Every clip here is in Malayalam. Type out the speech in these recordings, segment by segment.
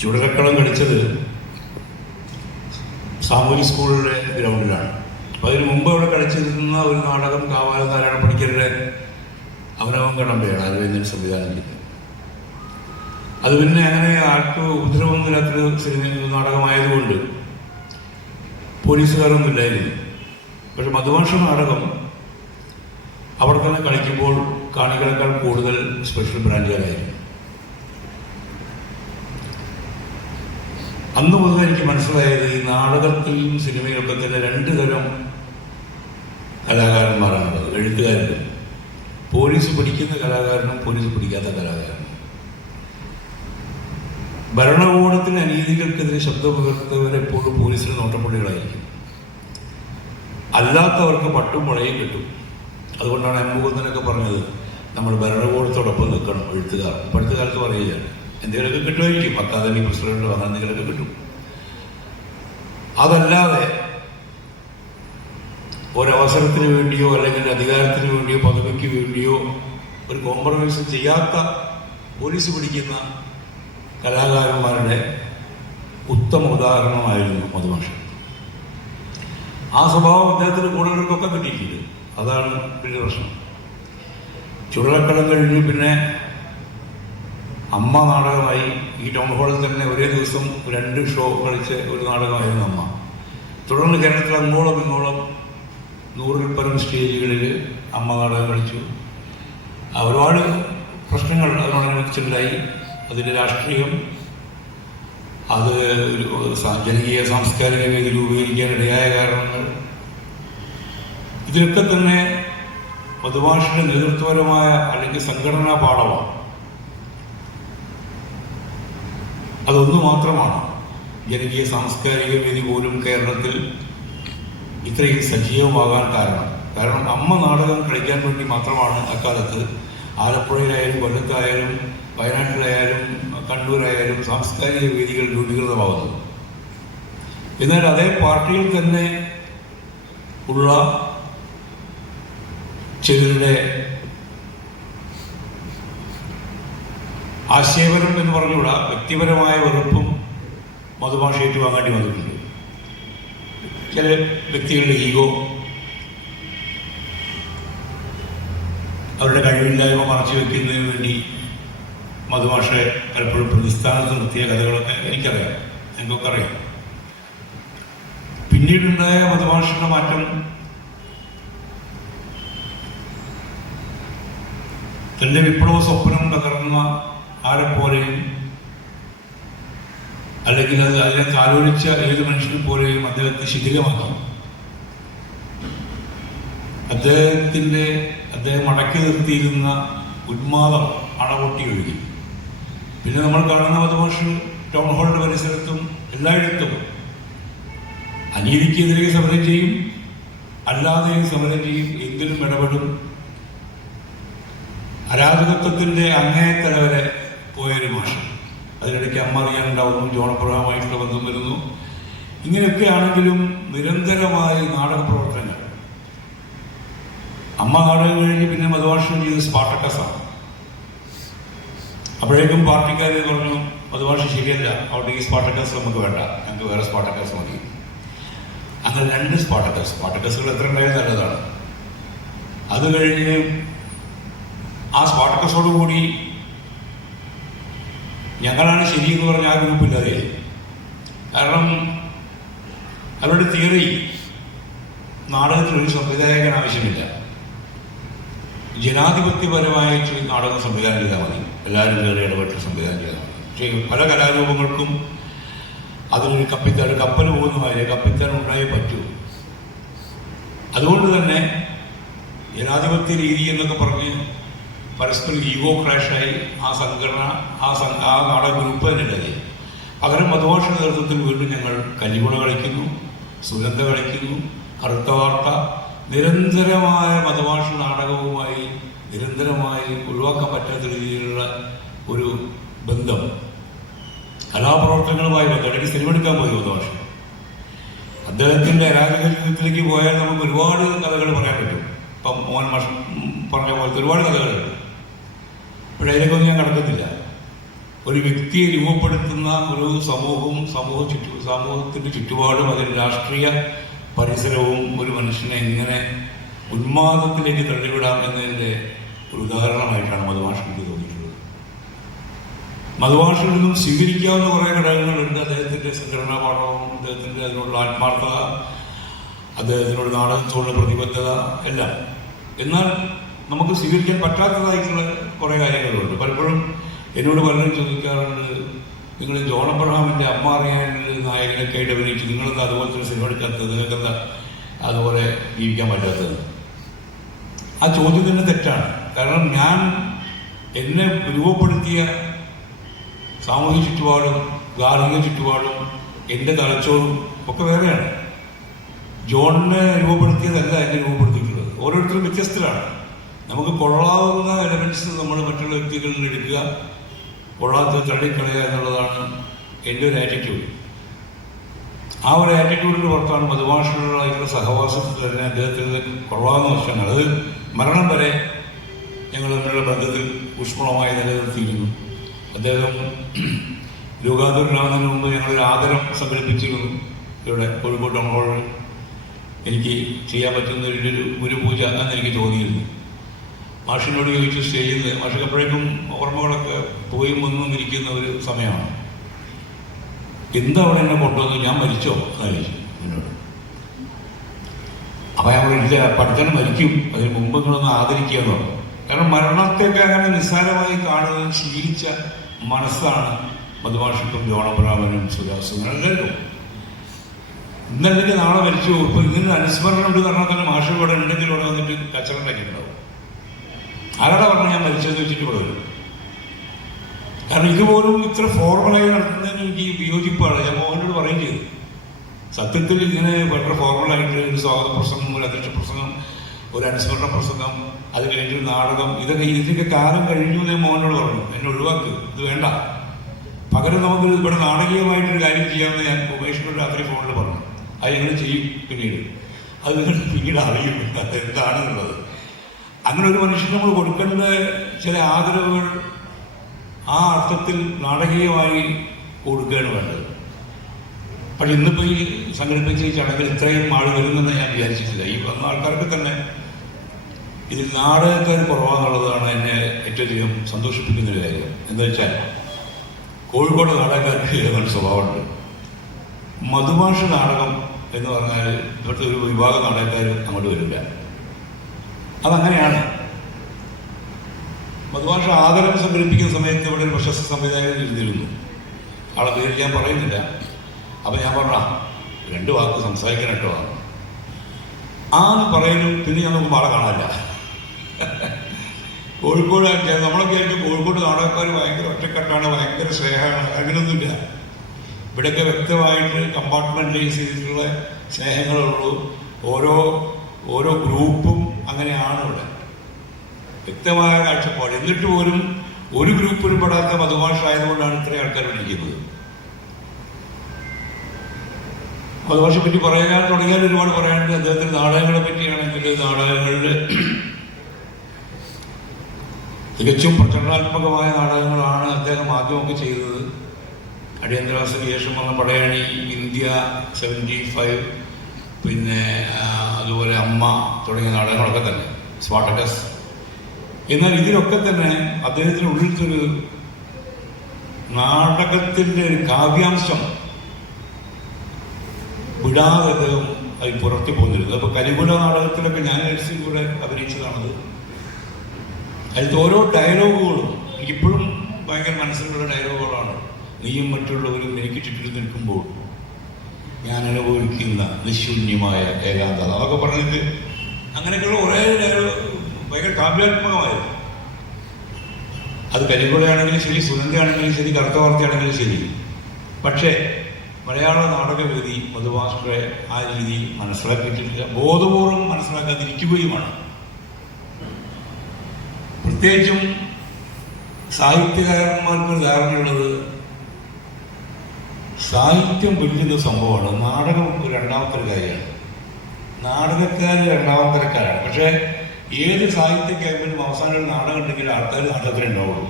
ചുടലക്കളം കളിച്ചത് സാമൂഹ്യ സ്കൂളിലെ ഗ്രൗണ്ടിലാണ്. അപ്പോൾ അതിന് മുമ്പ് അവിടെ കളിച്ചിരുന്ന ഒരു നാടകം കാവാല നാരായണ പണിക്കരുടെ അവനവൻ കടമ്പയാണ് അരവിന്ദൻ സംവിധാനം ചെയ്തത്. അത് പിന്നെ അങ്ങനെ ആർക്ക് ഉപദ്രവമില്ലാത്തൊരു സിനിമ നാടകമായതുകൊണ്ട് പോലീസുകാരൊന്നും ഇല്ലായിരുന്നു. പക്ഷെ മധുഭാഷ നാടകം അവിടെ തന്നെ കളിക്കുമ്പോൾ കാണികളെക്കാൾ കൂടുതൽ സ്പെഷ്യൽ ബ്രാഞ്ചുകാരായിരുന്നു. അന്ന് മുതൽ എനിക്ക് മനസ്സിലായത് ഈ നാടകത്തിലും സിനിമയിലൊക്കെ തന്നെ രണ്ട് തരം കലാകാരന്മാരാണുള്ളത്. എഴുത്തുകാരുണ്ട്, പോലീസ് പിടിക്കുന്ന കലാകാരനും പോലീസ് പിടിക്കാത്ത കലാകാരനും. ഭരണകൂടത്തിന് അനീതികൾക്കെതിരെ ശബ്ദമുയർത്തവരെപ്പോഴും പോലീസിന് നോട്ടപ്പുള്ളികളായിരിക്കും. അല്ലാത്തവർക്ക് പട്ടും മുളയും കിട്ടും. അതുകൊണ്ടാണ് എം മുകുന്ദനൊക്കെ പറഞ്ഞത് നമ്മൾ ഭരണകൂടത്തോടൊപ്പം നിൽക്കണം എഴുത്തുകാർ. ഇപ്പോഴത്തെ കാലത്ത് പറയുകയാണ് എന്തെങ്കിലുമൊക്കെ കിട്ടുമായിരിക്കും, അക്കാദമി പ്രസിഡന്റ് പറഞ്ഞാൽ എന്തെങ്കിലുമൊക്കെ കിട്ടും. അതല്ലാതെ ഒരവസരത്തിന് വേണ്ടിയോ അല്ലെങ്കിൽ അധികാരത്തിന് വേണ്ടിയോ പദവിക്ക് വേണ്ടിയോ ഒരു കോംപ്രമൈസ് ചെയ്യാത്ത പോലീസ് പിടിക്കുന്ന കലാകാരന്മാരുടെ ഉത്തമ ഉദാഹരണമായിരുന്നു മധുഭാഷ. ആ സ്വഭാവം അദ്ദേഹത്തിന് കൂടുതലൊക്കെ കിട്ടിയിട്ടുണ്ട്. അതാണ് വലിയ പ്രശ്നം. ചുടലക്കളം കഴിഞ്ഞു പിന്നെ അമ്മ നാടകമായി. ഈ ടൗൺ ഹാളിൽ തന്നെ ഒരേ ദിവസം 2 ഷോ കളിച്ച ഒരു നാടകമായിരുന്നു അമ്മ. തുടർന്ന് കേരളത്തിൽ അങ്ങോളം ഇങ്ങോളം 100-ൽ പരം സ്റ്റേജുകളിൽ അമ്മ നാടകം കളിച്ചു. ഒരുപാട് പ്രശ്നങ്ങൾ അതിനോടനുബന്ധിച്ചുണ്ടായി. അതിൻ്റെ രാഷ്ട്രീയം, അത് ഒരു ജനകീയ സാംസ്കാരിക വേദി രൂപീകരിക്കാനിടയായ കാരണങ്ങൾ, ഇതിലൊക്കെ തന്നെ മധുഭാഷയുടെ നേതൃത്വപരമായ അല്ലെങ്കിൽ സംഘടനാ പാഠമാണ്. അതൊന്നു മാത്രമാണ് ജനകീയ സാംസ്കാരിക വേദി പോലും കേരളത്തിൽ ഇത്രയും സജീവമാകാൻ കാരണം അമ്മ നാടകം കളിക്കാൻ വേണ്ടി മാത്രമാണ് അക്കാലത്ത് ആലപ്പുഴയിലായാലും കൊല്ലത്തായാലും വയനാട്ടിലായാലും കണ്ണൂരായാലും സാംസ്കാരിക വേദികൾ രൂപീകൃതമാകുന്നത്. എന്നാൽ അതേ പാർട്ടിയിൽ തന്നെ ഉള്ള ചിലരുടെ ആശയപരം എന്ന് പറഞ്ഞുകൂടാ, വ്യക്തിപരമായ വെറുപ്പും മധുഭാഷ ഏറ്റുവാങ്ങേണ്ടി വന്നിട്ടുണ്ട്. ചില വ്യക്തികളുടെ ഈഗോ, അവരുടെ കഴിവില്ലായ്മ മറച്ചു വെക്കുന്നതിന് വേണ്ടി മധുഭാഷയെ പലപ്പോഴും പ്രതിസ്ഥാനത്ത് നിർത്തിയ കഥകളൊക്കെ എനിക്കറിയാം, ഞങ്ങൾക്കൊക്കെ അറിയാം. പിന്നീടുണ്ടായ മധുഭാഷയുടെ മാറ്റം തൻ്റെ വിപ്ലവ സ്വപ്നം തകർന്ന ആരെപ്പോലെയും അല്ലെങ്കിൽ അതിനെ താലോലിച്ച ഏത് മനുഷ്യനെ പോലെയും അദ്ദേഹത്തെ ശിഥിലമാക്കി. അദ്ദേഹം അടക്കി നിർത്തിയിരുന്ന ഉന്മാദം അണപൊട്ടി ഒഴുകി. പിന്നെ നമ്മൾ കാണുന്ന മധുഭാഷ ടൗൺ ഹാളിന്റെ പരിസരത്തും എല്ലായിടത്തും അനീതിക്കെതിരെ സമരം ചെയ്യും, അല്ലാതെയും സമരം ചെയ്യും, എന്തിനും ഇടപെടും. അരാജകത്വത്തിന്റെ അങ്ങേത്തല വരെ പോയൊരു ഭാഷ. അതിനിടയ്ക്ക് അമ്മ അറിയാനുണ്ടാവുന്നു, ജോണപ്രഭമായിട്ടുള്ള ബന്ധം വരുന്നു. ഇങ്ങനെയൊക്കെ ആണെങ്കിലും നിരന്തരമായി നാടക പ്രവർത്തനങ്ങൾ. അമ്മ നാടകം കഴിഞ്ഞ് പിന്നെ മധുഭാഷ ചെയ്ത് സ്പാർട്ടക്കസാണ്. അപ്പോഴേക്കും പാർട്ടിക്കാർ പറഞ്ഞു മധുഭാഷ ശരിയല്ല, അവിടെ ഈ സ്പാർട്ടക്കസ് നമുക്ക് വേണ്ട, ഞങ്ങൾക്ക് വേറെ സ്പാർട്ടക്കസ് മതി. അങ്ങനെ 2 സ്പാർട്ടക്കസുകൾ എത്ര ഉണ്ടായാലും നല്ലതാണ്. അത് കഴിഞ്ഞ് ആ സ്പാർട്ടക്കസോടുകൂടി ഞങ്ങളാണ് ശരിയെന്ന് പറഞ്ഞ ആ ഗ്രൂപ്പില്ലാതെ. കാരണം അവരുടെ തിയറി നാടകത്തിനൊരു സംവിധായകൻ ആവശ്യമില്ല, ജനാധിപത്യപരമായിട്ട് നാടകം സംവിധാനം ചെയ്താൽ മതി, എല്ലാവരും കയറി ഇടപെട്ട് സംവിധാനം ചെയ്താൽ മതി. പക്ഷേ പല കലാരൂപങ്ങൾക്കും അതിനൊരു കപ്പൽ പോകുന്ന മാതിരി കപ്പിത്താൻ ഉണ്ടായേ പറ്റൂ. അതുകൊണ്ട് തന്നെ ജനാധിപത്യ രീതി എന്നൊക്കെ പറഞ്ഞ് പരസ്പരം ഈഗോ ക്രാഷായി ആ സംഘടന ആ നാടക ഗ്രൂപ്പ് തന്നെ ഉണ്ടായി. പകരം മധുഭാഷ നേതൃത്വത്തിൽ വീണ്ടും ഞങ്ങൾ കലികുണ കളിക്കുന്നു, സുഗന്ധ കളിക്കുന്നു, കറുത്ത വാർത്ത, നിരന്തരമായ മധുഭാഷ നാടകവുമായി നിരന്തരമായി ഒഴിവാക്കാൻ പറ്റാത്ത രീതിയിലുള്ള ഒരു ബന്ധം കലാപ്രവർത്തനങ്ങളുമായി ബന്ധം. സിനിമ എടുക്കാൻ പോയി മധുഭാഷ. അദ്ദേഹത്തിൻ്റെ അരാജക ജീവിതത്തിലേക്ക് പോയാൽ നമുക്ക് ഒരുപാട് കഥകൾ പറയാൻ പറ്റും. ഇപ്പം മോഹൻ മാഷ് പറഞ്ഞ പോലത്തെ ഒരുപാട് കഥകളുണ്ട്. പക്ഷേ അതിലേക്കൊന്നും ഞാൻ കടക്കുന്നില്ല. ഒരു വ്യക്തിയെ രൂപപ്പെടുത്തുന്ന ഒരു സമൂഹവും സമൂഹത്തിൻ്റെ ചുറ്റുപാടും അതിൻ്റെ രാഷ്ട്രീയ പരിസരവും ഒരു മനുഷ്യനെ എങ്ങനെ ഉന്മാദത്തിലേക്ക് തള്ളിവിടാം എന്നതിൻ്റെ ഒരു ഉദാഹരണമായിട്ടാണ് മധുമാഷ് എനിക്ക് തോന്നിയിട്ടുള്ളത്. മധുമാഷിൽ നിന്നും സ്വീകരിക്കാവുന്ന കുറേ ഘടകങ്ങളുണ്ട്. അദ്ദേഹത്തിൻ്റെ സംഘടനാ പാഠവും അദ്ദേഹത്തിൻ്റെ അതിനുള്ള ആത്മാർത്ഥത, അദ്ദേഹത്തിനോട് നാടകത്തോടുള്ള പ്രതിബദ്ധത എല്ലാം. എന്നാൽ നമുക്ക് സ്വീകരിക്കാൻ പറ്റാത്തതായിട്ടുള്ള കുറേ കാര്യങ്ങളുണ്ട്. പലപ്പോഴും എന്നോട് പലരും ചോദിക്കാറുണ്ട്, നിങ്ങൾ ജോൺ അബ്രഹാമിൻ്റെ അമ്മ അറിയാനുള്ള നായകനൊക്കെ ആയിട്ട് അഭിനയിച്ചു, നിങ്ങളെന്താ അതുപോലെ തന്നെ സിനിമ എടുക്കാത്തത്, നിങ്ങൾക്കെന്താ അതുപോലെ ജീവിക്കാൻ പറ്റാത്തത്? ആ ചോദ്യം തന്നെ തെറ്റാണ്. കാരണം ഞാൻ എന്നെ രൂപപ്പെടുത്തിയ സാമൂഹിക ചുറ്റുപാടും ഗാർഹിക ചുറ്റുപാടും എൻ്റെ തലച്ചോറും ഒക്കെ വേറെയാണ്. ജോണിനെ രൂപപ്പെടുത്തിയതല്ല എന്നെ രൂപപ്പെടുത്തിയിട്ടുള്ളത്. ഓരോരുത്തരും വ്യത്യസ്തരാണ്. നമുക്ക് കൊള്ളാവുന്ന എലമെൻറ്റ്സ് നമ്മൾ മറ്റുള്ള വ്യക്തികളിൽ എടുക്കുക, കൊള്ളാത്ത തള്ളിക്കളയുക എന്നുള്ളതാണ് എൻ്റെ ഒരു ആറ്റിറ്റ്യൂഡ്. ആ ഒരു ആറ്റിറ്റ്യൂഡിൻ്റെ പുറത്താണ് മധുമാഷിനുള്ളതായിട്ടുള്ള സഹവാസത്തിൽ തന്നെ അദ്ദേഹത്തിന് കൊള്ളാവുന്ന വശങ്ങൾ, അത് മരണം വരെ ഞങ്ങൾ തമ്മിലുള്ള ബന്ധത്തിൽ ഊഷ്മളമായി നിലനിർത്തിയിരുന്നു. അദ്ദേഹം രോഗാതുരനാകുന്നതിന് മുമ്പ് ഞങ്ങളൊരു ആദരം സംഘടിപ്പിച്ചിരുന്നു ഇവിടെ കോഴിക്കോട് ടൗൺ ഹാളിൽ. എനിക്ക് ചെയ്യാൻ പറ്റുന്ന ഒരു ഗുരുപൂജ എന്നെനിക്ക് തോന്നിയിരുന്നു. മാഷിനോട് ചോദിച്ചു സ്റ്റേജിൽ നിന്ന്, മാഷിക്ക് അപ്പോഴേക്കും ഓർമ്മകളൊക്കെ പോയി വന്നിരിക്കുന്ന ഒരു സമയമാണ്. എന്താ അവിടെ എന്നെ കൊണ്ടുവന്നു, ഞാൻ മരിച്ചോ എന്നാലോചിച്ചു എന്നോട്. അപ്പം ഞാൻ ഇല്ല, പഠിച്ചാൽ മരിക്കും, അതിന് മുമ്പ് നിങ്ങളൊന്ന് ആദരിക്കുക എന്ന് പറഞ്ഞു. കാരണം മരണത്തെയൊക്കെ അങ്ങനെ നിസ്സാരമായി കാണുന്നത് ശീലിച്ച മനസ്സാണ് മധുമാഷിക്കും ജോൺ അബ്രഹാമിനും സുജാസും എല്ലാവരും. ഇന്നല്ലെങ്കിൽ നാളെ മരിച്ചു. ഇപ്പം ഇങ്ങനെ അനുസ്മരണം ഉണ്ട് പറഞ്ഞാൽ തന്നെ മാഷ് ഇവിടെ ഉണ്ടെങ്കിൽ ഇവിടെ വന്നിട്ട് കച്ചറം ഉണ്ടാക്കിയിട്ടുണ്ടാവും. ആരാടാ പറഞ്ഞാൽ ഞാൻ മരിച്ചതെന്ന് വെച്ചിട്ട് ഇവിടെ വരും. കാരണം ഇതുപോലും ഇത്ര ഫോർമലായി നടത്തുന്നതിന് എനിക്ക് വിയോജിപ്പാണ്. ഞാൻ മോഹനോട് പറയുകയും ചെയ്തു, സത്യത്തിൽ ഇങ്ങനെ വളരെ ഫോർമലായിട്ട് ഒരു സ്വാഗത പ്രസംഗം, ഒരു അധ്യക്ഷ പ്രസംഗം, ഒരു അനുസ്മരണ പ്രസംഗം, അത് കഴിഞ്ഞൊരു നാടകം, ഇതിൻ്റെയൊക്കെ കാലം കഴിഞ്ഞു എന്ന് മോഹനോട് പറഞ്ഞു. എന്നെ ഒഴിവാക്ക്, ഇത് വേണ്ട, പകരം നമുക്ക് ഇവിടെ നാടകീയമായിട്ടൊരു കാര്യം ചെയ്യാമെന്ന് ഞാൻ ഉമേഷിനോട് രാത്രി ഫോണിൽ പറഞ്ഞു. അത് ഞങ്ങൾ ചെയ്യും പിന്നീട്, അത് നിങ്ങൾ പിന്നീട് അറിയും അത് എന്താണെന്നുള്ളത്. അങ്ങനെ ഒരു മനുഷ്യന് നമ്മൾ കൊടുക്കേണ്ട ചില ആദരവുകൾ ആ അർത്ഥത്തിൽ നാടകീയമായി കൊടുക്കുകയാണ് വേണ്ടത്. പക്ഷെ ഇന്നിപ്പോൾ ഈ സംഘടിപ്പിച്ച ഈ ചടങ്ങിൽ ഇത്രയും ആൾ വരുന്നെന്ന് ഞാൻ വിചാരിച്ചിട്ടില്ല. ഈ വന്ന ആൾക്കാർക്ക് തന്നെ ഇതിൽ നാടകക്കാർ കുറവാന്നുള്ളതാണ് എന്നെ ഏറ്റവും അധികം സന്തോഷിപ്പിക്കുന്നൊരു കാര്യം. എന്താ വെച്ചാൽ കോഴിക്കോട് നാടകക്കാർക്ക് ഏതൊരു സ്വഭാവമുണ്ട്. മധുമാഷ് നാടകം എന്ന് പറഞ്ഞാൽ ഇവിടുത്തെ ഒരു വിഭാഗം നാടകക്കാർ അങ്ങോട്ട് വരില്ല. അതങ്ങനെയാണ്. മധുമാഷ് ആദരം സംഘടിപ്പിക്കുന്ന സമയത്ത് ഇവിടെ ഒരു പ്രശസ്ത സംവിധായകൻ ഇരുന്നിരുന്നു. ആളെ പേര് ഞാൻ പറയുന്നില്ല. അപ്പം ഞാൻ പറഞ്ഞ 2 വാക്ക് സംസാരിക്കാൻ കേട്ടോ ആ പറയുന്നു. പിന്നെ ഞാൻ നോക്കുമ്പോൾ ആളെ കാണാനില്ല. കോഴിക്കോട് നമ്മളൊക്കെ ആയിരിക്കും കോഴിക്കോട് നാടകക്കാർ ഭയങ്കര ഒറ്റക്കെട്ടാണ്, ഭയങ്കര സ്നേഹമാണ്. അങ്ങനെയൊന്നുമില്ല. ഇവിടെയൊക്കെ വ്യക്തമായിട്ട് കമ്പാർട്ട്മെൻ്റലൈസ് ചെയ്തിട്ടുള്ള സ്നേഹങ്ങളുള്ളൂ. ഓരോ ഗ്രൂപ്പും അങ്ങനെയാണ് ഇവിടെ വ്യക്തമായ കാഴ്ചപ്പാട്. എന്നിട്ട് പോലും ഒരു ഗ്രൂപ്പിൽ പെടാത്ത മധുമാഷായതുകൊണ്ടാണ് ഇത്രയും ആൾക്കാർ വിളിക്കുന്നത്. മധുമാഷെ പറ്റി പറയാൻ തുടങ്ങിയാൽ ഒരുപാട് പറയാനുണ്ട്. അദ്ദേഹത്തിന് നാടകങ്ങളെ പറ്റിയാണെങ്കിൽ നാടകങ്ങളിൽ തികച്ചും പ്രചരണാത്മകമായ നാടകങ്ങളാണ് അദ്ദേഹം ആദ്യമൊക്കെ ചെയ്തത്. അടിയന്തരാവസ്ഥയ്ക്ക് ശേഷം വന്ന പടയണി, ഇന്ത്യ 75, പിന്നെ അതുപോലെ അമ്മ തുടങ്ങിയ നാടകങ്ങളൊക്കെ തന്നെ, സ്പാർട്ടക്കസ്. എന്നാൽ ഇതിലൊക്കെ തന്നെ അദ്ദേഹത്തിനുള്ളിലൊരു നാടകത്തിൻ്റെ ഒരു കാവ്യാംശം വിടാതെ അദ്ദേഹം അത് പുറത്തി പോന്നിരുന്നത്. അപ്പോൾ കലികുല നാടകത്തിലൊക്കെ ഞാൻ എൽസിൽ കൂടെ അഭിനയിച്ചതാണത്. അതിലത്തെ ഓരോ ഡയലോഗുകളും എനിക്കിപ്പോഴും ഭയങ്കര മനസ്സിലുള്ള ഡയലോഗുകളാണ്. നീയും മറ്റുള്ളവരും എനിക്ക് ചുറ്റും നിൽക്കുമ്പോൾ ഞാൻ അനുഭവിക്കുന്ന നിശൂന്യമായ ഏകാന്തത, അതൊക്കെ പറഞ്ഞിട്ട് അങ്ങനെയൊക്കെയുള്ള കുറേ ഡയലോഗ് ഭയങ്കര കാവ്യാത്മകമായിരുന്നു. അത് കരികുളയാണെങ്കിലും ശരി, സുനന്ദയാണെങ്കിലും ശരി, കറുത്ത വാർത്തയാണെങ്കിലും ശരി. പക്ഷേ മലയാള നാടകവേദി മധുമാഷെ ആ രീതി മനസ്സിലാക്കിയിട്ടില്ല, ബോധപൂർവം മനസ്സിലാക്കാതിരിക്കുകയുമാണ്. പ്രത്യേകിച്ചും സാഹിത്യകാരന്മാർക്കൊരു ധാരണയുള്ളത് സാഹിത്യം വലിയൊരു സംഭവമാണ്, നാടകം ഒരു രണ്ടാമത്തെ ഒരു കാര്യമാണ്. നാടകക്കാർ രണ്ടാമത്തെ തരക്കാരാണ്. പക്ഷേ ഏത് സാഹിത്യ ക്യാമ്പിലും അവസാനം ഒരു നാടകം ഉണ്ടെങ്കിൽ ആൾക്കാർ നാടകത്തിനുണ്ടാവുള്ളൂ.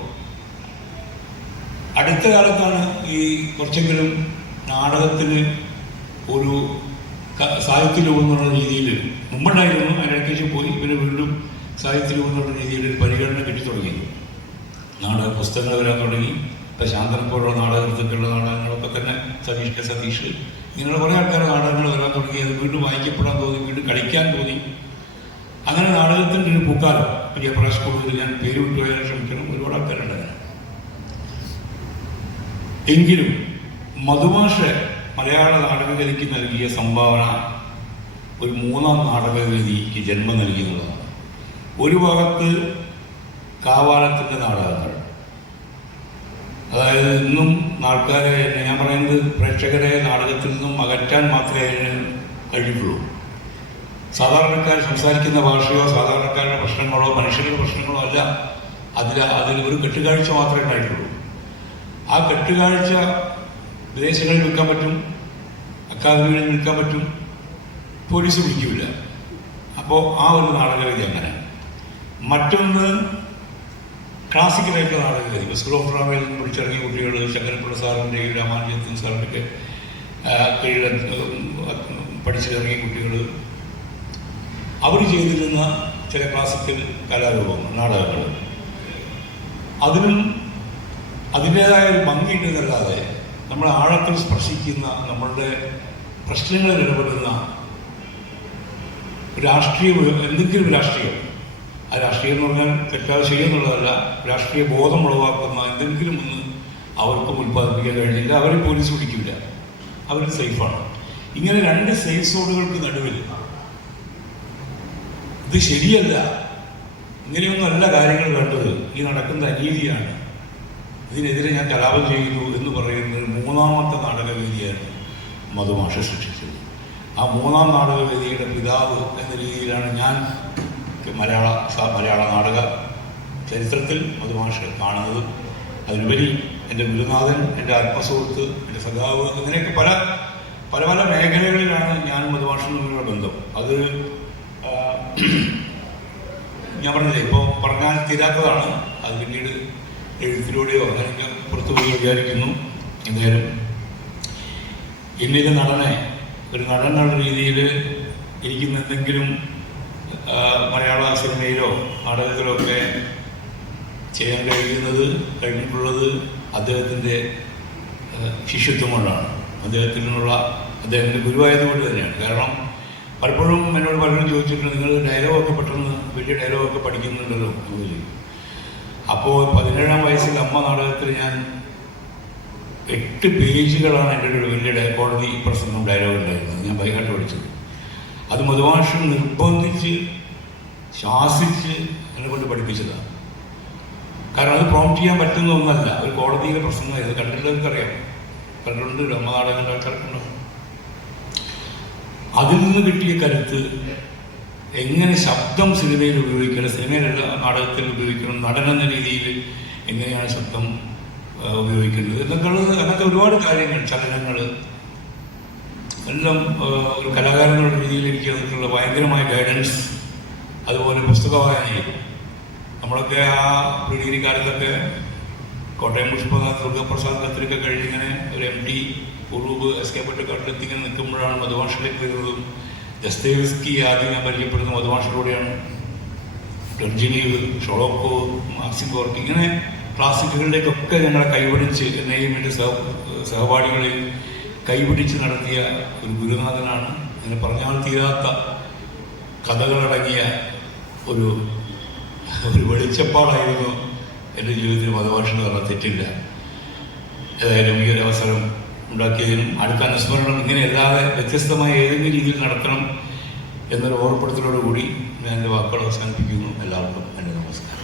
അടുത്ത കാലത്താണ് ഈ കുറച്ചെങ്കിലും നാടകത്തിന് ഒരു സാഹിത്യ രൂപം എന്നുള്ള രീതിയിൽ മുമ്പുണ്ടായിരുന്നു, അതിനിടയ്ക്ക് പോയി ഇവർ വീണ്ടും സാഹിത്യ രൂപം എന്നുള്ള രീതിയിൽ ഒരു പരിഗണന കിട്ടി തുടങ്ങി. നാടക പുസ്തകങ്ങൾ വരാൻ തുടങ്ങി. ഇപ്പം ശാന്തനപ്പോഴുള്ള നാടകത്തിലുള്ള നാടകങ്ങളൊക്കെ തന്നെ സതീഷ് ഇങ്ങനെയുള്ള കുറേ ആൾക്കാരുടെ നാടകങ്ങൾ വരാൻ തുടങ്ങി. അത് വീണ്ടും വായിക്കപ്പെടാൻ തോന്നി, വീണ്ടും കളിക്കാൻ തോന്നി. അങ്ങനെ നാടകത്തിൻ്റെ ഒരു പൂക്കാലം ജയപ്രകാശ് കൂടുതൽ ഞാൻ പേര് വിട്ടുപോയാൽ ക്ഷമിക്കണം, ഒരുപാട് ആൾക്കാരുണ്ടായിരുന്നു. എങ്കിലും മധുമാഷ് മലയാള നാടകവേദിക്ക് നൽകിയ സംഭാവന ഒരു 3ാം നാടകവേദിക്ക് ജന്മം നൽകിയെന്നുള്ളതാണ്. ഒരു ഭാഗത്ത് കാവാലത്തിൻ്റെ നാടകങ്ങൾ, അതായത് ഇന്നും ആൾക്കാരെ, ഞാൻ പറയുന്നത് പ്രേക്ഷകരെ നാടകത്തിൽ നിന്നും അകറ്റാൻ മാത്രമേ അതിന് കഴിഞ്ഞിട്ടുള്ളൂ. സാധാരണക്കാർ സംസാരിക്കുന്ന ഭാഷയോ സാധാരണക്കാരുടെ പ്രശ്നങ്ങളോ മനുഷ്യരുടെ പ്രശ്നങ്ങളോ അല്ല അതിൽ ഒരു കെട്ടുകാഴ്ച മാത്രമേ ഉണ്ടായിട്ടുള്ളൂ. ആ കെട്ടുകാഴ്ച വിദേശങ്ങളിൽ വിൽക്കാൻ പറ്റും, അക്കാദമികളിൽ വിൽക്കാൻ പറ്റും, പോലീസ് പിടിക്കില്ല. അപ്പോൾ ആ ഒരു നാടകവേദി അങ്ങനെ. മറ്റൊന്ന് ക്ലാസിക്കലായിട്ടുള്ള നാടകവേദി. സ്കൂൾ ഓഫ് ഡ്രാമയിൽ നിന്ന് പഠിച്ചിറങ്ങിയ കുട്ടികൾ, ശങ്കരപ്പിള്ള സാറിൻ്റെയും രാമാനുജൻ സാറിൻ്റെയൊക്കെ കീഴിൽ പഠിച്ചിറങ്ങിയ കുട്ടികൾ, അവർ ചെയ്തിരുന്ന ചില ക്ലാസിക്കൽ കലാരൂപങ്ങൾ, നാടകങ്ങൾ, അതിനും അതിൻ്റേതായ ഒരു ഭംഗിയുണ്ടെന്നല്ലാതെ നമ്മൾ ആഴത്തിൽ സ്പർശിക്കുന്ന, നമ്മളുടെ പ്രശ്നങ്ങളിൽ ഇടപെടുന്ന എന്തെങ്കിലും രാഷ്ട്രീയം, ആ രാഷ്ട്രീയം എന്ന് പറഞ്ഞാൽ തെറ്റാതെ ചെയ്യുന്നുള്ളതല്ല, രാഷ്ട്രീയ ബോധം ഉളവാക്കുന്ന എന്തെങ്കിലും ഒന്ന് അവർക്കും ഉൽപ്പാദിപ്പിക്കാൻ കഴിഞ്ഞില്ല. അവരെ പോലീസ് പിടിക്കില്ല, അവർ സേഫാണ്. ഇങ്ങനെ 2 സേഫ് സോണുകൾക്ക് നടുവിൽ ഇത് ശരിയല്ല, ഇങ്ങനെയൊന്നും അല്ല കാര്യങ്ങൾ വേണ്ടത്, ഈ നടക്കുന്ന അനീതിയാണ്, ഇതിനെതിരെ ഞാൻ കലാപം ചെയ്യുന്നു എന്ന് പറയുന്നത് 3ാമത്തെ നാടകവേദിയാണ് മധുമാഷ് സൃഷ്ടിച്ചത്. ആ 3ാം നാടകവേദിയുടെ പിതാവ് എന്ന രീതിയിലാണ് ഞാൻ മലയാള നാടക ചരിത്രത്തിൽ മധുമാഷ് കാണുന്നത്. അതിലുപരി എൻ്റെ ഗുരുനാഥൻ, എൻ്റെ ആത്മസുഹൃത്ത്, എൻ്റെ സഖാവ്, ഇങ്ങനെയൊക്കെ പല പല പല മേഖലകളിലാണ് ഞാൻ മധുമാഷും തമ്മിലുള്ള ബന്ധം. അത് ഞാൻ പറഞ്ഞില്ലേ, ഇപ്പോൾ പറഞ്ഞാൽ തീരാത്തതാണ്. അത് പിന്നീട് എഴുത്തിലൂടെയോ അങ്ങനെയൊക്കെ പുറത്തു പോയി വിചാരിക്കുന്നു. എന്തായാലും ഇന്നൊരു നടനെ, ഒരു നടൻ എന്നുള്ള രീതിയിൽ ഇരിക്കുന്ന എന്തെങ്കിലും മലയാള സിനിമയിലോ നാടകത്തിലോ ഒക്കെ ചെയ്യാൻ കഴിഞ്ഞിട്ടുള്ളത് അദ്ദേഹത്തിൻ്റെ ശിഷ്യത്വം കൊണ്ടാണ്, അദ്ദേഹത്തിൻ്റെ ഗുരുവായതുകൊണ്ട് തന്നെയാണ്. കാരണം പലപ്പോഴും എന്നോട് പലരും ചോദിച്ചിട്ടുണ്ട്, നിങ്ങൾ ഡയലോഗൊക്കെ പെട്ടെന്ന് വലിയ ഡയലോഗൊക്കെ പഠിക്കുന്നുണ്ടല്ലോ എന്ന് ചോദിക്കും. അപ്പോൾ 17ാം വയസ്സിൽ അമ്മ നാടകത്തിൽ ഞാൻ 8 പേജുകളാണ് എൻ്റെ ഒരു വലിയ കോടതി പ്രസംഗം ഡയലോഗ് ഉണ്ടായിരുന്നത്, ഞാൻ ബൈഹാർട്ട് പഠിച്ചത്. അത് മധുമാഷ് നിർബന്ധിച്ച് ശാസിച്ച് എന്നെ കൊണ്ട് പഠിപ്പിച്ചതാണ്. കാരണം അത് പ്രോംപ്റ്റ് ചെയ്യാൻ പറ്റുന്ന ഒന്നല്ല, ഒരു കോടതിയിലെ പ്രസംഗമായിരുന്നു. കണ്ടിട്ടുള്ളവർക്കറിയാം, കണ്ടിട്ടുണ്ട്, അമ്മ നാടകങ്ങളുടെ ആൾക്കാർക്കുണ്ടാവും. അതിൽ നിന്ന് കിട്ടിയ കരുത്ത്, എങ്ങനെ ശബ്ദം സിനിമയിൽ ഉപയോഗിക്കണം, സിനിമയിലല്ല നാടകത്തിൽ ഉപയോഗിക്കണം, നടനെന്ന രീതിയിൽ എങ്ങനെയാണ് ശബ്ദം ഉപയോഗിക്കേണ്ടത് എന്നൊക്കെയുള്ളത്, അങ്ങനത്തെ ഒരുപാട് കാര്യങ്ങൾ, ചലനങ്ങൾ എല്ലാം ഒരു കലാകാരനുള്ള രീതിയിൽ എനിക്ക് അതിനുള്ള ഭയങ്കരമായ ഗൈഡൻസ്. അതുപോലെ പുസ്തക വായനയിൽ നമ്മളൊക്കെ ആ ഡിഗ്രി കാലത്തൊക്കെ കോട്ടയം പുഷ്പനാഥ്, ദുർഗപ്രസാദ് കത്തിരിക്കെ കഴിഞ്ഞിങ്ങനെ ഒരു MD ഉറൂബ് SK പൊറ്റക്കാട്ടിലെത്തി ഇങ്ങനെ നിൽക്കുമ്പോഴാണ് മധുമാഷിലേക്ക് വരുന്നതും. ദസ്തയേവ്സ്കി ആദ്യം ഞാൻ പരിചയപ്പെടുന്ന മധുമാഷിലൂടെയാണ്. ടർജനീവ്, ഷൊളോക്കോ, മാക്സിം ഗോർക്കി, ഇങ്ങനെ ക്ലാസിക്കുകളിലേക്കൊക്കെ ഞങ്ങളെ കൈപിടിച്ച്, എന്നെയും എൻ്റെ സഹപാഠികളെയും കൈപിടിച്ച് നടത്തിയ ഒരു ഗുരുനാഥനാണ്. അങ്ങനെ പറഞ്ഞാൽ തീരാത്ത കഥകളടങ്ങിയ ഒരു വെളിച്ചപ്പാടായിരുന്നു എൻ്റെ ജീവിതത്തിൽ മധുമാഷ് എന്ന് പറഞ്ഞാൽ തെറ്റില്ല. ഏതായാലും ഈ ഒരു അവസരം ഉണ്ടാക്കിയതിനും അടുത്ത അനുസ്മരണം ഇങ്ങനെയല്ലാതെ വ്യത്യസ്തമായ ഏതെങ്കിലും രീതിയിൽ നടത്തണം എന്നൊരു ഓർമ്മപ്പെടുത്തലോടുകൂടി ഞാൻ എൻ്റെ വാക്കുകൾ അവസാനിപ്പിക്കുന്നു. എല്ലാവർക്കും എൻ്റെ നമസ്കാരം.